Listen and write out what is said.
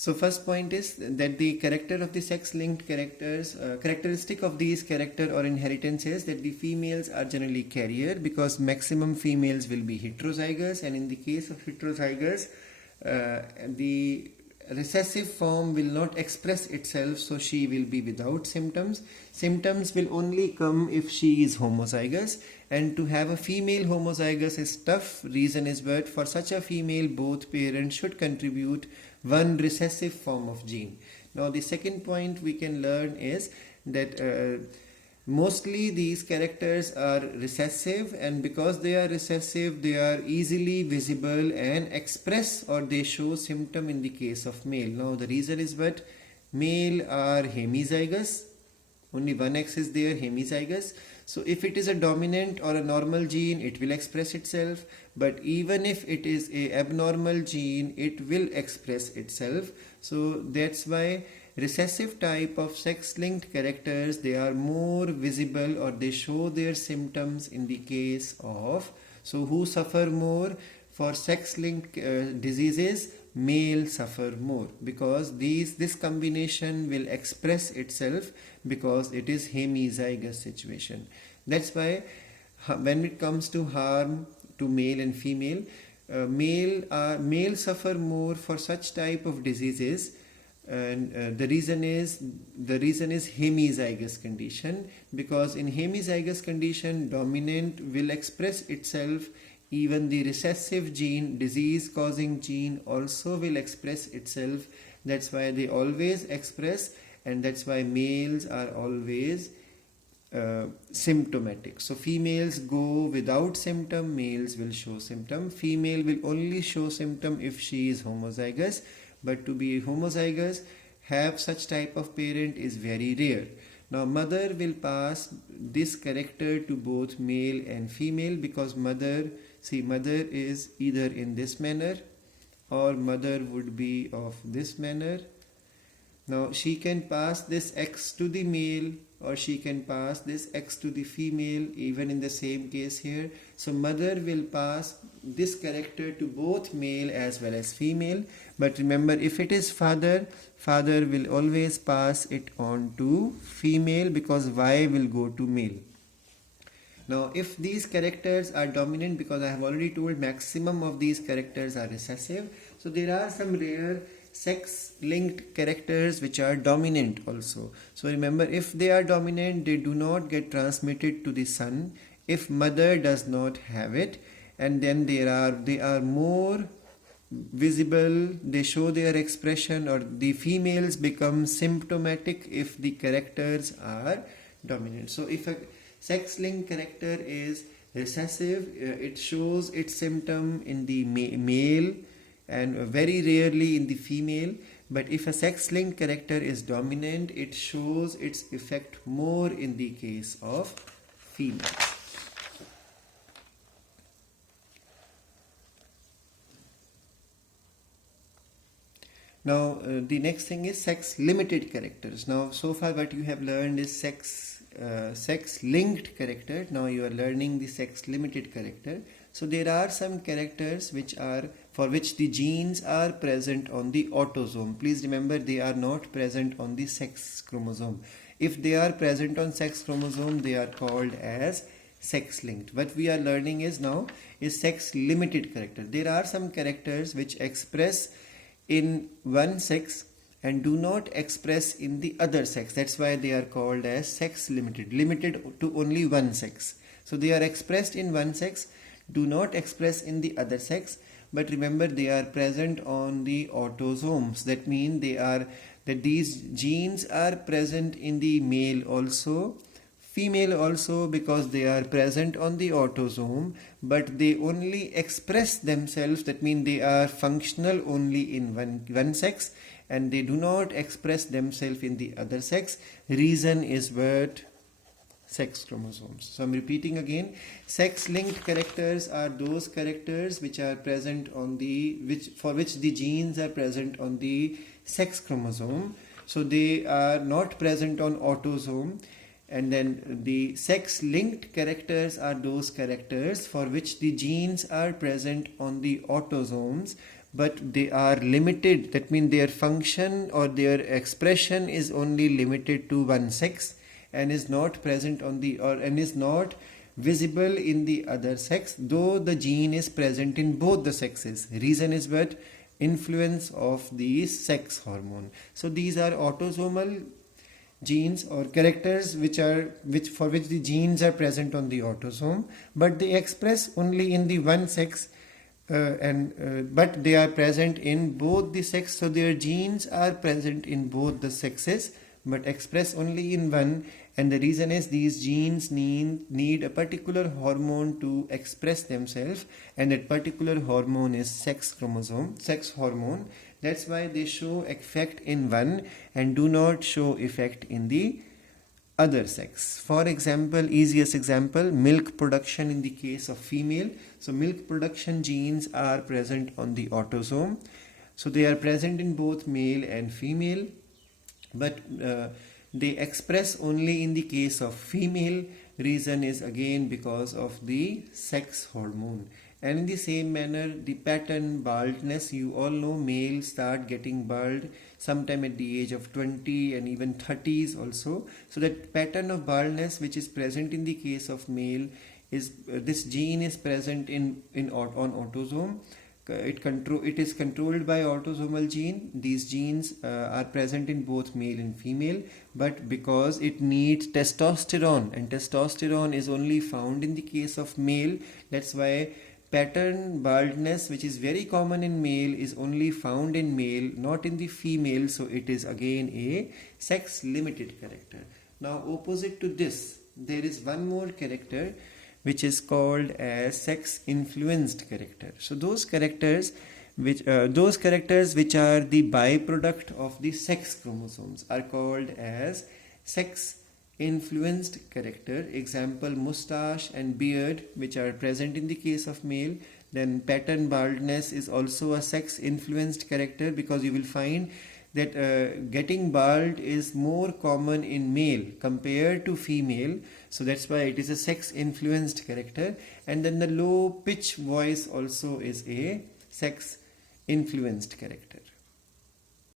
So first point is that the character of the sex-linked characters, characteristic of these character or inheritance is that the females are generally carrier, because maximum females will be heterozygous, and in the case of heterozygous, the recessive form will not express itself, so she will be without symptoms. Symptoms will only come if she is homozygous, and to have a female homozygous is tough. Reason is that for such a female, both parents should contribute one recessive form of gene. Now the second point we can learn is that mostly these characters are recessive, and because they are recessive, they are easily visible and express, or they show symptom in the case of male. Now the reason is that male are hemizygous, only one X is there, hemizygous. So if it is a dominant or a normal gene, it will express itself, but even if it is a abnormal gene, it will express itself. So that's why recessive type of sex-linked characters, they are more visible, or they show their symptoms in the case of, so who suffer more for sex-linked diseases? Male suffer more, because this combination will express itself because it is hemizygous situation. That's why when it comes to harm to male and female, male suffer more for such type of diseases, and the reason is hemizygous condition, because in hemizygous condition, dominant will express itself. Even the recessive gene, disease causing gene, also will express itself. That's why they always express, and that's why males are always symptomatic. So females go without symptom, males will show symptom. Female will only show symptom if she is homozygous, but to be homozygous, have such type of parent is very rare. Now mother will pass this character to both male and female, because mother is either in this manner, or mother would be of this manner. Now she can pass this X to the male, or she can pass this X to the female, even in the same case here. So mother will pass this character to both male as well as female. But remember, if it is father will always pass it on to female, because Y will go to male. Now if these characters are dominant, because I have already told maximum of these characters are recessive, so there are some rare sex-linked characters which are dominant also. So remember, if they are dominant, they do not get transmitted to the son if mother does not have it, and then they are more visible, they show their expression, or the females become symptomatic if the characters are dominant. So if a sex-linked character is recessive, it shows its symptom in the male and very rarely in the female. But if a sex-linked character is dominant, it shows its effect more in the case of females. Now the next thing is sex-limited characters. Now so far what you have learned is sex-linked character. Now you are learning the sex-limited character. So there are some characters for which the genes are present on the autosome. Please remember, they are not present on the sex chromosome. If they are present on sex chromosome, they are called as sex-linked. What we are learning is sex-limited character. There are some characters which express in one sex and do not express in the other sex. That's why they are called as sex-limited, limited to only one sex. So they are expressed in one sex, do not express in the other sex, but remember they are present on the autosomes. That means that these genes are present in the male also, female also, because they are present on the autosome, but they only express themselves. That means they are functional only in one sex, and they do not express themselves in the other sex. Reason is what? Sex chromosomes. So I'm repeating again, sex-linked characters are those characters which are present on for which the genes are present on the sex chromosome. So they are not present on autosome. And then the sex-linked characters are those characters for which the genes are present on the autosomes, but they are limited. That means their function or their expression is only limited to one sex and is not present on the and is not visible in the other sex, though the gene is present in both the sexes. Reason is what? Influence of the sex hormone. So these are autosomal genes or characters for which the genes are present on the autosome, but they express only in the one sex, but they are present in both the sex. So their genes are present in both the sexes but express only in one, and the reason is these genes need a particular hormone to express themselves, and that particular hormone is sex hormone. That's why they show effect in one and do not show effect in the other sex. For example, easiest example, milk production in the case of female. So milk production genes are present on the autosome. So they are present in both male and female, but they express only in the case of female. Reason is again because of the sex hormone. And in the same manner, the pattern baldness, you all know males start getting bald sometime at the age of 20 and even 30s also. So that pattern of baldness which is present in the case of male is this gene is present on autosome. It is controlled by autosomal gene. These genes are present in both male and female, but because it needs testosterone, and testosterone is only found in the case of male, that's why pattern baldness, which is very common in male, is only found in male, not in the female. So it is again a sex limited character. Now opposite to this, there is one more character which is called as sex influenced character. So those characters which are the byproduct of the sex chromosomes are called as sex influenced character. Example, mustache and beard, which are present in the case of male. Then pattern baldness is also a sex influenced character, because you will find that getting bald is more common in male compared to female. So that's why it is a sex influenced character. And then the low pitch voice also is a sex influenced character.